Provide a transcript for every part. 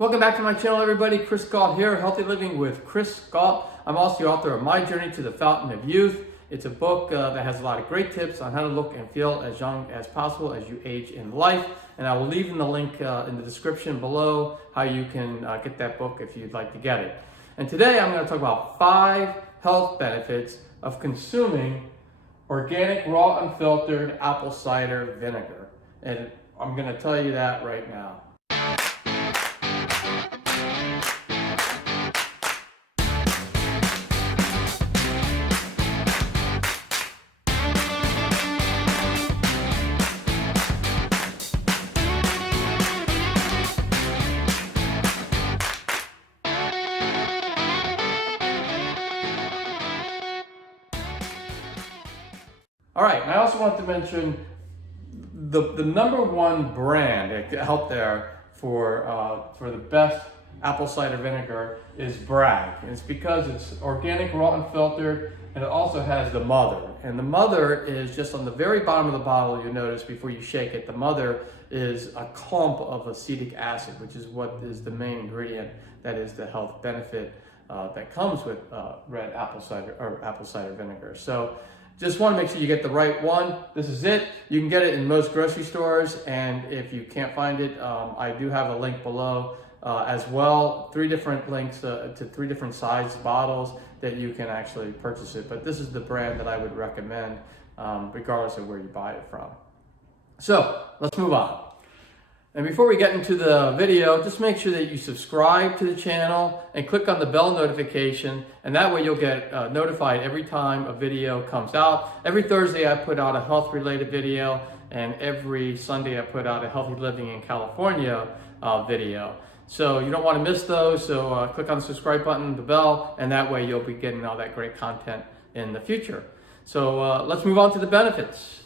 Welcome back to my channel, everybody. Chris Gault here, Healthy Living with Chris Gault. I'm also the author of My Journey to the Fountain of Youth. It's a book that has a lot of great tips on how to look and feel as young as possible as you age in life. And I will leave in the link in the description below how you can get that book if you'd like to get it. And today I'm going to talk about 5 health benefits of consuming organic, raw, unfiltered apple cider vinegar. And I'm going to tell you that right now. All right, and I also want to mention the number one brand out there for the best apple cider vinegar is Bragg. And it's because it's organic, raw, unfiltered, and it also has the mother. And the mother is just on the very bottom of the bottle. You'll notice before you shake it, the mother is a clump of acetic acid, which is what is the main ingredient that is the health benefit that comes with red apple cider or apple cider vinegar. So just want to make sure you get the right one. This is it. You can get it in most grocery stores, and if you can't find it, I do have a link below as well. 3 different links to 3 different size bottles that you can actually purchase it. But this is the brand that I would recommend regardless of where you buy it from. So let's move on. And before we get into the video, just make sure that you subscribe to the channel and click on the bell notification, and that way you'll get notified every time a video comes out. Every Thursday I put out a health related video, and every Sunday I put out a healthy living in California video. So you don't want to miss those, so click on the subscribe button, the bell, and that way you'll be getting all that great content in the future. So let's move on to the benefits.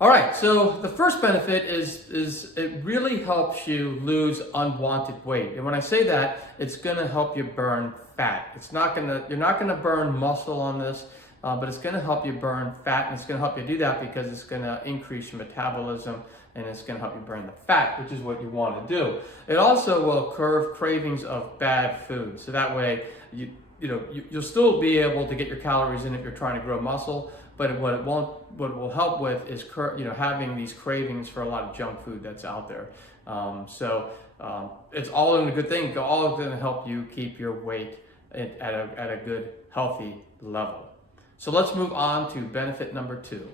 All right, so the first benefit is it really helps you lose unwanted weight. And when I say that, it's gonna help you burn fat. You're not gonna burn muscle on this, but it's gonna help you burn fat, and it's gonna help you do that because it's gonna increase your metabolism, and it's gonna help you burn the fat, which is what you wanna do. It also will curb cravings of bad food. So that way, you'll still be able to get your calories in if you're trying to grow muscle, but what it will help with is having these cravings for a lot of junk food that's out there. It's all in a good thing. All going to help you keep your weight at a good, healthy level. So let's move on to benefit number 2.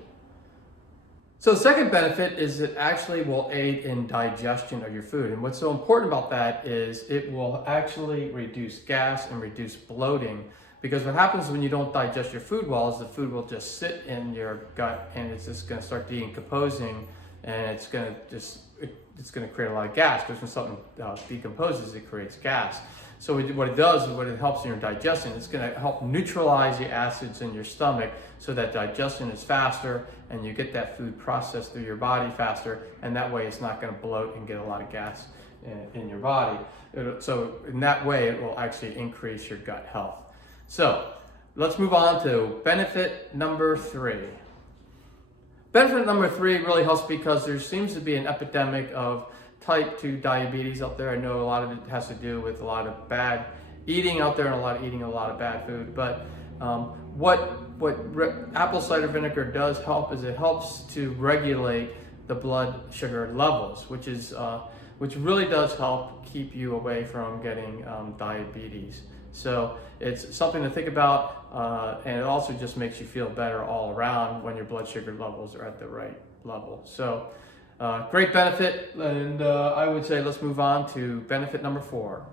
So the second benefit is it actually will aid in digestion of your food. And what's so important about that is it will actually reduce gas and reduce bloating. Because what happens when you don't digest your food well is the food will just sit in your gut, and it's just going to start decomposing, and it's going to create a lot of gas, because when something decomposes, it creates gas. So what it does is what it helps in your digestion, it's going to help neutralize the acids in your stomach so that digestion is faster and you get that food processed through your body faster, and that way it's not going to bloat and get a lot of gas in your body. So in that way, it will actually increase your gut health. So let's move on to benefit number 3. Benefit number 3 really helps because there seems to be an epidemic of type 2 diabetes out there. I know a lot of it has to do with a lot of bad eating out there and eating a lot of bad food. But what apple cider vinegar does help is it helps to regulate the blood sugar levels, which really does help keep you away from getting diabetes. So it's something to think about, and it also just makes you feel better all around when your blood sugar levels are at the right level. So great benefit, and I would say let's move on to benefit number 4.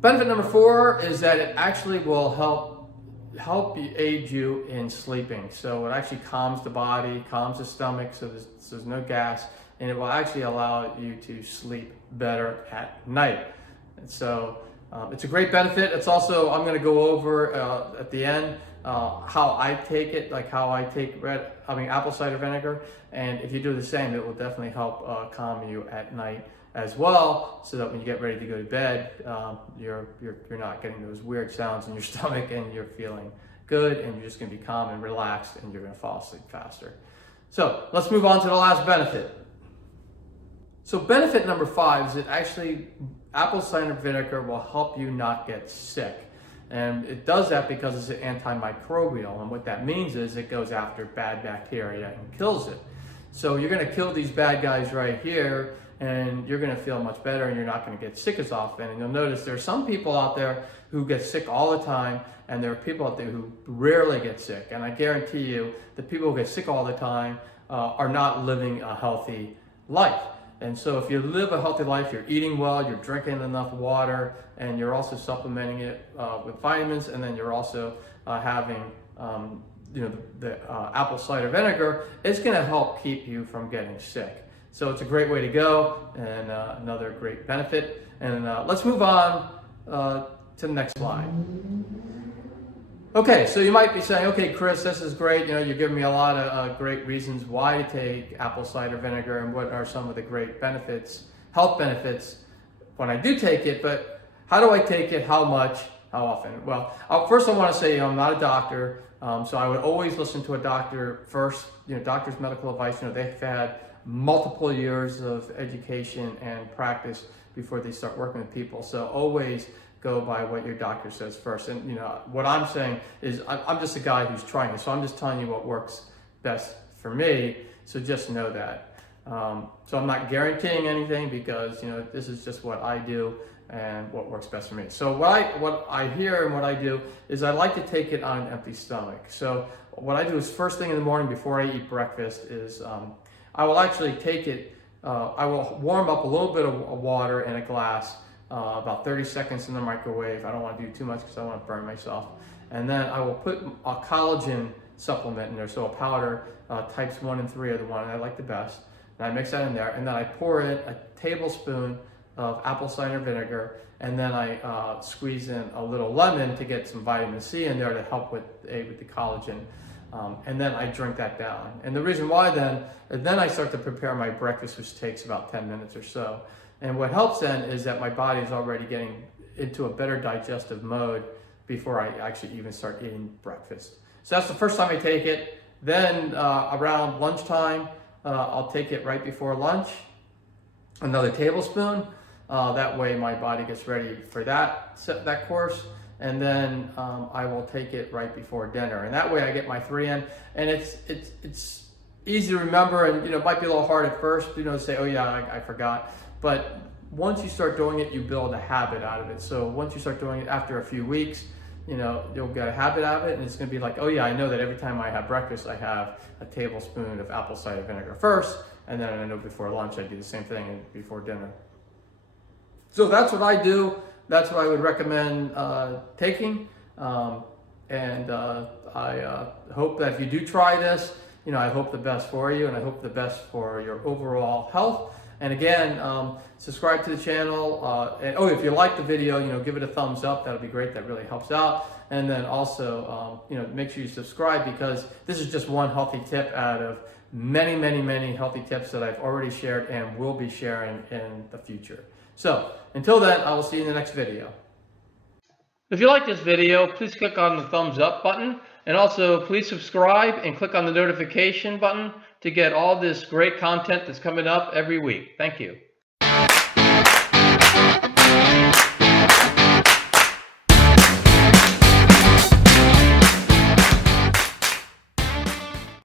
Benefit number 4 is that it actually will help aid you in sleeping. So it actually calms the body, calms the stomach, so there's no gas, and it will actually allow you to sleep better at night. And so it's a great benefit. It's also, I'm going to go over at the end how I take it, like how I take apple cider vinegar, and if you do the same, it will definitely help calm you at night as well, so that when you get ready to go to bed, you're not getting those weird sounds in your stomach, and you're feeling good, and you're just going to be calm and relaxed, and you're going to fall asleep faster. So let's move on to the last benefit. So benefit number 5 is it actually apple cider vinegar will help you not get sick. And it does that because it's an antimicrobial, and what that means is it goes after bad bacteria and kills it. So you're going to kill these bad guys right here, and you're going to feel much better, and you're not going to get sick as often. And you'll notice there are some people out there who get sick all the time, and there are people out there who rarely get sick. And I guarantee you, the people who get sick all the time are not living a healthy life. And so if you live a healthy life, you're eating well, you're drinking enough water, and you're also supplementing it with vitamins, and then you're also having the apple cider vinegar, it's going to help keep you from getting sick. So it's a great way to go, and another great benefit. And let's move on to the next slide. Okay, so you might be saying, okay, Chris, this is great. You're giving me a lot of great reasons why to take apple cider vinegar and what are some of the great benefits, health benefits when I do take it, but how do I take it, how much, how often? Well, first I want to say I'm not a doctor, so I would always listen to a doctor first. Doctor's medical advice, they've had multiple years of education and practice before they start working with people. So always go by what your doctor says first. And what I'm saying is I'm just a guy who's trying it, so I'm just telling you what works best for me. So just know that. So I'm not guaranteeing anything because this is just what I do and what works best for me. So what I hear and what I do is I like to take it on an empty stomach. So what I do is first thing in the morning before I eat breakfast is I will actually take it. I will warm up a little bit of water in a glass. About 30 seconds in the microwave. I don't want to do too much because I don't want to burn myself. And then I will put a collagen supplement in there, so a powder, types 1 and 3 are the one I like the best. And I mix that in there, and then I pour in a tablespoon of apple cider vinegar, and then I squeeze in a little lemon to get some vitamin C in there to help with the collagen. And then I drink that down. And the reason why then I start to prepare my breakfast, which takes about 10 minutes or so. And what helps then is that my body is already getting into a better digestive mode before I actually even start eating breakfast. So that's the first time I take it. Then around lunchtime, I'll take it right before lunch, another tablespoon. That way my body gets ready for that course. And then I will take it right before dinner. And that way I get my 3 in. And it's easy to remember, and it might be a little hard at first, to say, oh yeah, I forgot. But once you start doing it, you build a habit out of it. So once you start doing it after a few weeks, you'll get a habit out of it, and it's going to be like, oh yeah, I know that every time I have breakfast, I have a tablespoon of apple cider vinegar first, and then I know before lunch I do the same thing before dinner. So that's what I do. That's what I would recommend taking. And I hope that if you do try this, I hope the best for you, and I hope the best for your overall health. And again, subscribe to the channel. And if you like the video, give it a thumbs up. That'll be great. That really helps out. And then also, make sure you subscribe, because this is just one healthy tip out of many, many, many healthy tips that I've already shared and will be sharing in the future. So until then, I will see you in the next video. If you like this video, please click on the thumbs up button, and also please subscribe and click on the notification button to get all this great content that's coming up every week. Thank you.